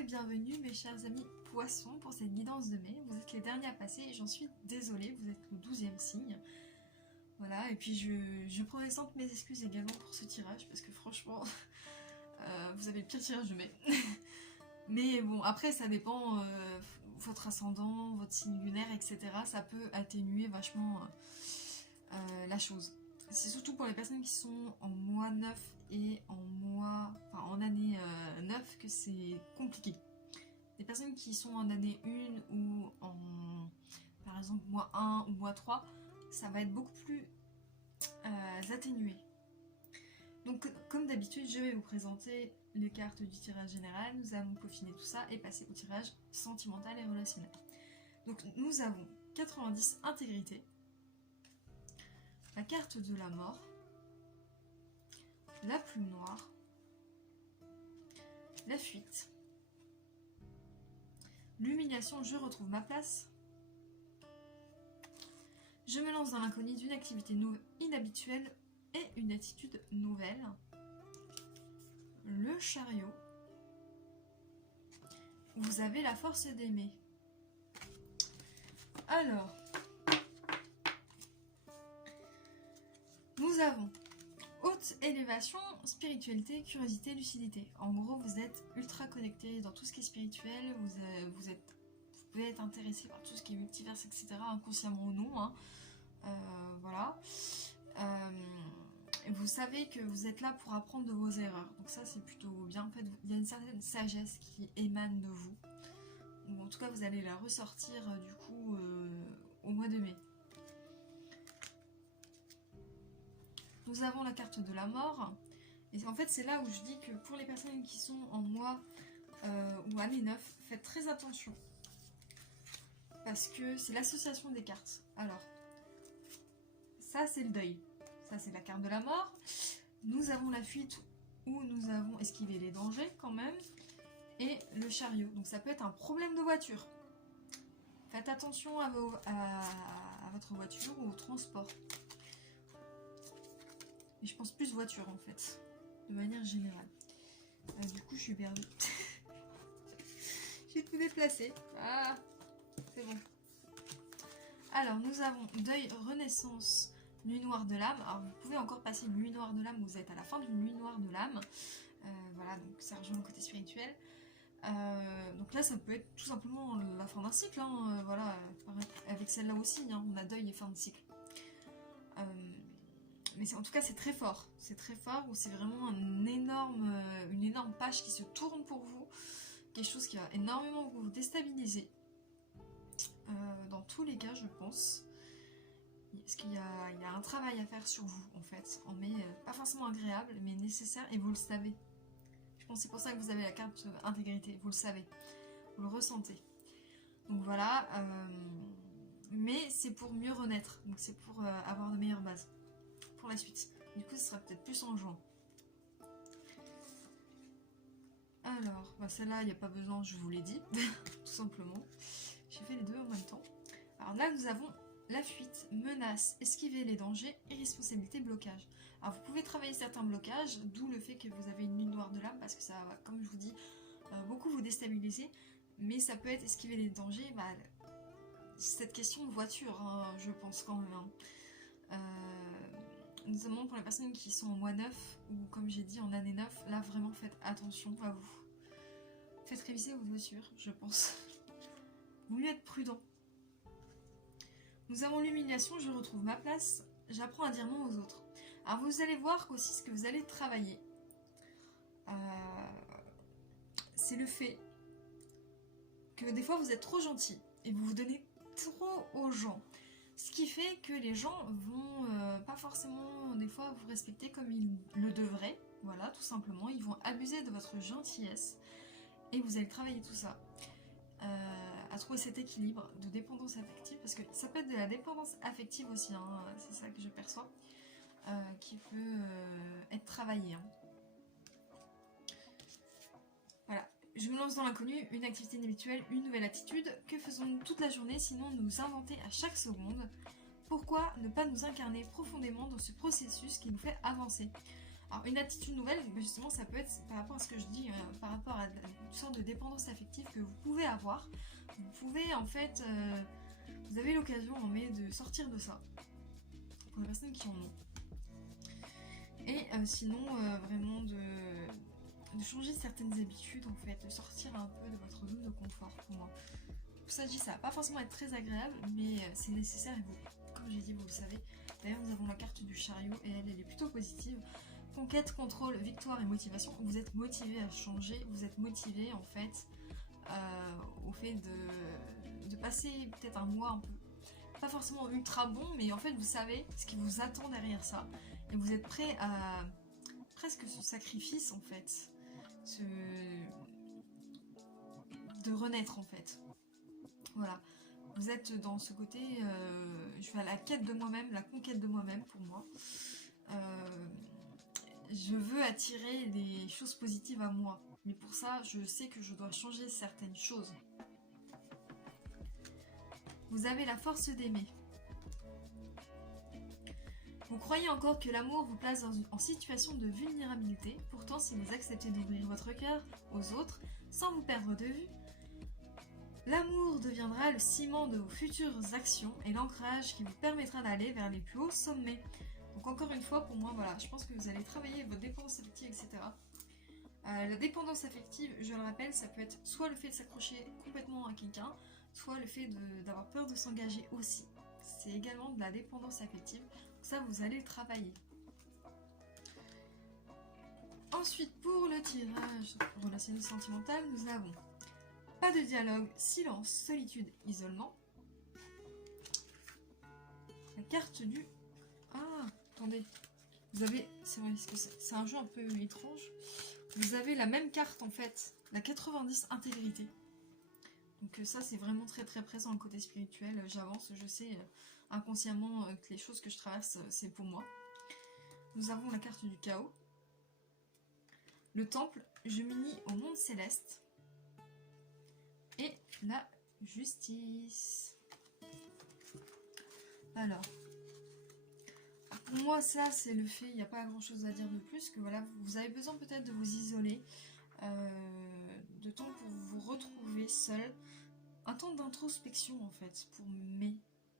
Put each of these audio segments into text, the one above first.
et bienvenue mes chers amis poissons pour cette guidance de mai. Vous êtes les derniers à passer et j'en suis désolée, vous êtes le 12e signe. Voilà, et puis je présente mes excuses également pour ce tirage parce que franchement, vous avez le pire tirage de mai. Mais bon, après ça dépend, votre ascendant, votre signe lunaire, etc. Ça peut atténuer vachement la chose. C'est surtout pour les personnes qui sont en mois 9 et en année 9 que c'est compliqué. Les personnes qui sont en année 1 ou en, par exemple, mois 1 ou mois 3, ça va être beaucoup plus atténué. Donc, comme d'habitude, je vais vous présenter les cartes du tirage général. Nous allons peaufiner tout ça et passer au tirage sentimental et relationnel. Donc, nous avons 90 intégrité, la carte de la mort, la plume noire, la fuite, l'humiliation, je retrouve ma place, je me lance dans l'inconnu d'une activité inhabituelle et une attitude nouvelle, le chariot, vous avez la force d'aimer. Alors, nous avons haute élévation, spiritualité, curiosité, lucidité. En gros, vous êtes ultra connecté dans tout ce qui est spirituel, vous pouvez être intéressé par tout ce qui est multiverse, etc., inconsciemment ou non. Hein. Voilà. Vous savez que vous êtes là pour apprendre de vos erreurs. Donc ça, c'est plutôt bien. En fait, il y a une certaine sagesse qui émane de vous. Ou en tout cas, vous allez la ressortir du coup au mois de mai. Nous avons la carte de la mort. Et en fait, c'est là où je dis que pour les personnes qui sont en mois ou année 9, faites très attention. Parce que c'est l'association des cartes. Alors, ça c'est le deuil. Ça c'est la carte de la mort. Nous avons la fuite où nous avons esquivé les dangers quand même. Et le chariot. Donc ça peut être un problème de voiture. Faites attention à votre voiture ou au transport. Et je pense plus voiture en fait, de manière générale. Du coup, je suis perdue. J'ai tout déplacé. Ah, c'est bon. Alors, nous avons deuil, renaissance, nuit noire de l'âme. Alors, vous pouvez encore passer une nuit noire de l'âme, vous êtes à la fin d'une nuit noire de l'âme. Voilà, donc ça rejoint le côté spirituel. Donc là, ça peut être tout simplement la fin d'un cycle. Hein, voilà, avec celle-là aussi, hein, on a deuil et fin de cycle. Mais en tout cas, c'est très fort. C'est très fort, ou c'est vraiment une énorme page qui se tourne pour vous. Quelque chose qui va énormément vous déstabiliser. Dans tous les cas, je pense. Parce qu'il y a un travail à faire sur vous, en fait. Mais pas forcément agréable, mais nécessaire, et vous le savez. Je pense que c'est pour ça que vous avez la carte intégrité. Vous le savez. Vous le ressentez. Donc voilà. Mais c'est pour mieux renaître. Donc c'est pour avoir de meilleures bases. Pour la suite. Du coup, ce sera peut-être plus en juin. Alors, bah celle-là, il n'y a pas besoin, je vous l'ai dit, tout simplement. J'ai fait les deux en même temps. Alors là, nous avons la fuite, menace, esquiver les dangers, irresponsabilité, blocage. Alors vous pouvez travailler certains blocages, d'où le fait que vous avez une nuit noire de l'âme, parce que ça va, comme je vous dis, beaucoup vous déstabiliser. Mais ça peut être esquiver les dangers, bah, cette question de voiture, hein, je pense quand même. Hein. Notamment pour les personnes qui sont en mois 9 ou comme j'ai dit en année 9, là vraiment faites attention à vous. Faites réviser vos voitures, je pense. Vaut mieux être prudent. Nous avons l'humiliation, je retrouve ma place, j'apprends à dire non aux autres. Alors vous allez voir qu'aussi ce que vous allez travailler, c'est le fait que des fois vous êtes trop gentil et vous vous donnez trop aux gens. Ce qui fait que les gens vont pas forcément des fois vous respecter comme ils le devraient. Voilà, tout simplement. Ils vont abuser de votre gentillesse. Et vous allez travailler tout ça. À trouver cet équilibre de dépendance affective. Parce que ça peut être de la dépendance affective aussi. Hein, c'est ça que je perçois. Qui peut être travaillée. Hein. Voilà. Je me lance dans l'inconnu, une activité inhabituelle, une nouvelle attitude. Que faisons-nous toute la journée sinon nous inventer à chaque seconde? Pourquoi ne pas nous incarner profondément dans ce processus qui nous fait avancer? Alors une attitude nouvelle, justement ça peut être par rapport à ce que je dis, par rapport à une sorte de dépendance affective que vous pouvez avoir. Vous pouvez en fait, vous avez l'occasion en mai de sortir de ça, pour les personnes qui en ont. Et sinon vraiment de changer certaines habitudes en fait, de sortir un peu de votre zone de confort pour moi. Pour ça je dis ça va pas forcément être très agréable, mais c'est nécessaire et vous, comme j'ai dit vous le savez. D'ailleurs nous avons la carte du chariot et elle est plutôt positive. Conquête, contrôle, victoire et motivation. Vous êtes motivé à changer, vous êtes motivé en fait au fait de passer peut-être un mois un peu, pas forcément ultra bon, mais en fait vous savez ce qui vous attend derrière ça. Et vous êtes prêt à presque ce sacrifice en fait, de renaître en fait. Voilà. Vous êtes dans ce côté, je vais à la quête de moi-même, la conquête de moi-même pour moi. Je veux attirer des choses positives à moi. Mais pour ça, je sais que je dois changer certaines choses. Vous avez la force d'aimer. Vous croyez encore que l'amour vous place en situation de vulnérabilité. Pourtant, si vous acceptez d'ouvrir votre cœur aux autres, sans vous perdre de vue, l'amour deviendra le ciment de vos futures actions et l'ancrage qui vous permettra d'aller vers les plus hauts sommets. Donc encore une fois, pour moi, voilà, je pense que vous allez travailler votre dépendance affective, etc. La dépendance affective, je le rappelle, ça peut être soit le fait de s'accrocher complètement à quelqu'un, soit le fait d'avoir peur de s'engager aussi. C'est également de la dépendance affective. Donc ça, vous allez le travailler. Ensuite, pour le tirage relationnel sentimental, nous avons pas de dialogue, silence, solitude, isolement. La carte du... Ah, attendez. Vous avez... C'est vrai, c'est un jeu un peu étrange. Vous avez la même carte en fait, la 90 intégrité. Donc ça c'est vraiment très très présent le côté spirituel. J'avance, je sais inconsciemment que les choses que je traverse c'est pour moi. Nous avons la carte du chaos. Le temple, je m'unis au monde céleste. Et la justice. Alors, pour moi ça c'est le fait, il n'y a pas grand chose à dire de plus, que voilà, vous avez besoin peut-être de vous isoler, de temps pour vous retrouver seul, un temps d'introspection en fait, pour mai,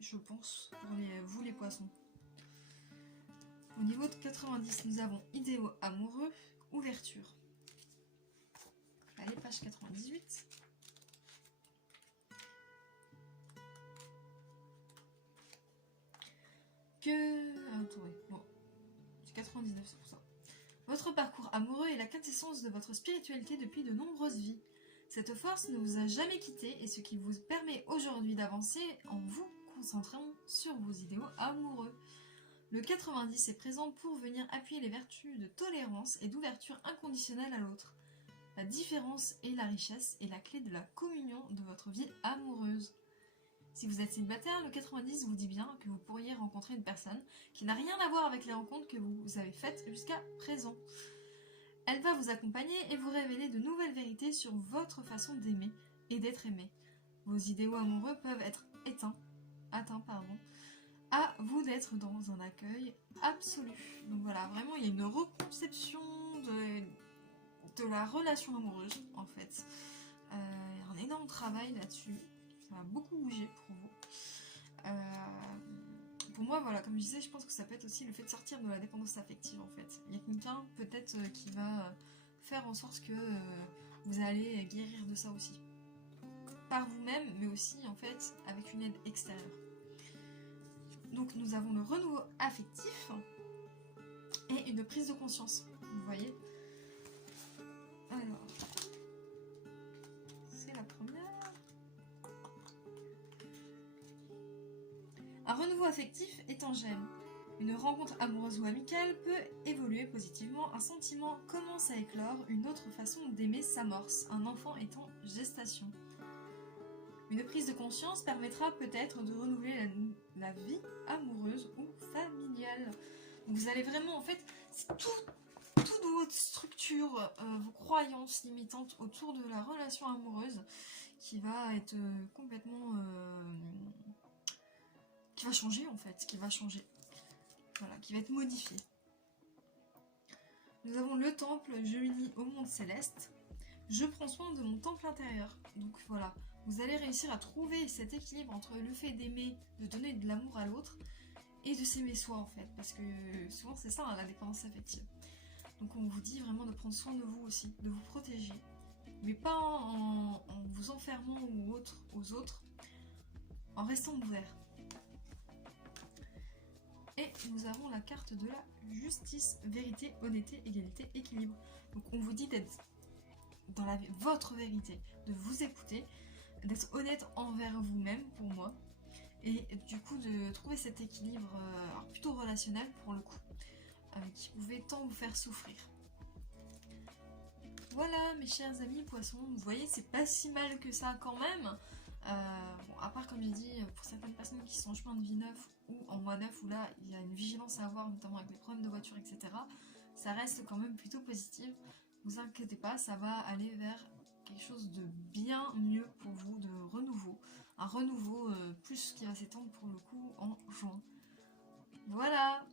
je pense, pour vous les poissons. Au niveau de 90, nous avons idéaux amoureux, ouverture. Allez, page 98. Attendez, bon, c'est 99, c'est pour ça. Votre parcours amoureux est la quintessence de votre spiritualité depuis de nombreuses vies. Cette force ne vous a jamais quitté et ce qui vous permet aujourd'hui d'avancer en vous concentrant sur vos idéaux amoureux. Le 90 est présent pour venir appuyer les vertus de tolérance et d'ouverture inconditionnelle à l'autre. La différence et la richesse est la clé de la communion de votre vie amoureuse. Si vous êtes célibataire, le 90 vous dit bien que vous pourriez rencontrer une personne qui n'a rien à voir avec les rencontres que vous avez faites jusqu'à présent. Elle va vous accompagner et vous révéler de nouvelles vérités sur votre façon d'aimer et d'être aimé. Vos idéaux amoureux peuvent être atteints, à vous d'être dans un accueil absolu. Donc voilà, vraiment il y a une reconception de la relation amoureuse en fait. Il y a un énorme travail là-dessus. Ça va beaucoup bouger pour vous. Pour moi, voilà, comme je disais, je pense que ça peut être aussi le fait de sortir de la dépendance affective en fait. Il y a quelqu'un peut-être qui va faire en sorte que vous allez guérir de ça aussi. Par vous-même, mais aussi en fait avec une aide extérieure. Donc nous avons le renouveau affectif et une prise de conscience. Vous voyez ? Alors, c'est la première. Un renouveau affectif est en germe. Une rencontre amoureuse ou amicale peut évoluer positivement, un sentiment commence à éclore, une autre façon d'aimer s'amorce, un enfant est en gestation. Une prise de conscience permettra peut-être de renouveler la vie amoureuse ou familiale. Donc vous allez vraiment, en fait, c'est toute votre structure, vos croyances limitantes autour de la relation amoureuse qui va être complètement... qui va changer en fait, qui va être modifié. Nous avons le temple, je m'unis au monde céleste. Je prends soin de mon temple intérieur. Donc voilà, vous allez réussir à trouver cet équilibre entre le fait d'aimer, de donner de l'amour à l'autre et de s'aimer soi en fait. Parce que souvent c'est ça, hein, la dépendance affective. Donc on vous dit vraiment de prendre soin de vous aussi, de vous protéger. Mais pas en vous enfermant aux autres, en restant ouvert. Et nous avons la carte de la justice, vérité, honnêteté, égalité, équilibre. Donc on vous dit d'être dans votre vérité, de vous écouter, d'être honnête envers vous-même pour moi, et du coup de trouver cet équilibre plutôt relationnel pour le coup, qui pouvait tant vous faire souffrir. Voilà mes chers amis poissons, vous voyez c'est pas si mal que ça quand même. Bon, à part comme j'ai dit, pour certaines personnes qui sont en chemin de vie neuf ou en mois neuf où là il y a une vigilance à avoir notamment avec les problèmes de voiture etc, ça reste quand même plutôt positif. Ne vous inquiétez pas, ça va aller vers quelque chose de bien mieux pour vous, de renouveau, un renouveau plus qui va s'étendre pour le coup en juin. Voilà,